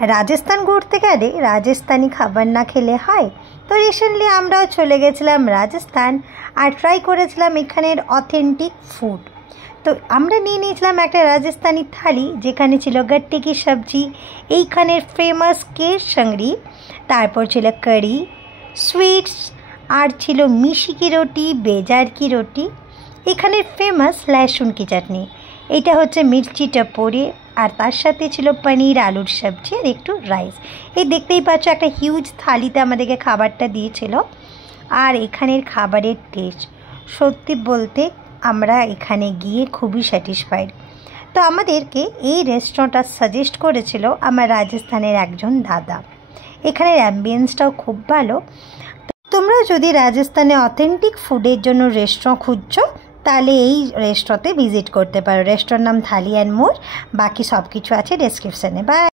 রাজস্থান ঘুরতে গেলে রাজস্থানি খাবার না খেলে হয়। তো রিসেন্টলি আমরাও চলে গেছিলাম রাজস্থান আর ট্রাই করেছিলাম এখানের অথেন্টিক ফুড। তো আমরা নিয়ে নিয়েছিলাম একটা রাজস্থানি থালি, যেখানে ছিল গট্টে কি সবজি, এইখানের ফেমাস কের সাংরি, তারপর ছিল কারি, সুইটস, আর ছিল মিশি কি রুটি, বেজার কি রুটি, এখানের ফেমাস লহসুন কি চাটনি, এটা হচ্ছে মির্চি টপোরে, আর তার সাথে ছিল পনির আলুর সবজি আর একটু রাইস। এই দেখতেই পাচ্ছ একটা হিউজ থালিতে আমাদেরকে খাবারটা দিয়েছিল। আর এখানের খাবারের টেস্ট সত্যি বলতে আমরা এখানে গিয়ে খুবই স্যাটিসফাইড। তো আমাদেরকে এই রেস্টুরেন্টটা সাজেস্ট করেছিল আমার রাজস্থানের একজন দাদা। এখানের অ্যাম্বিয়েন্সটাও খুব ভালো। তোমরা যদি রাজস্থানে অথেন্টিক ফুডের জন্য রেস্টুরেন্ট খুঁজছো তাহলে এই রেস্টুরেন্টে ভিজিট করতে পারো। রেস্টুরেন্ট নাম থালি অ্যান্ড মোর, বাকি সব কিছু আছে ডেসক্রিপশানে। বাই।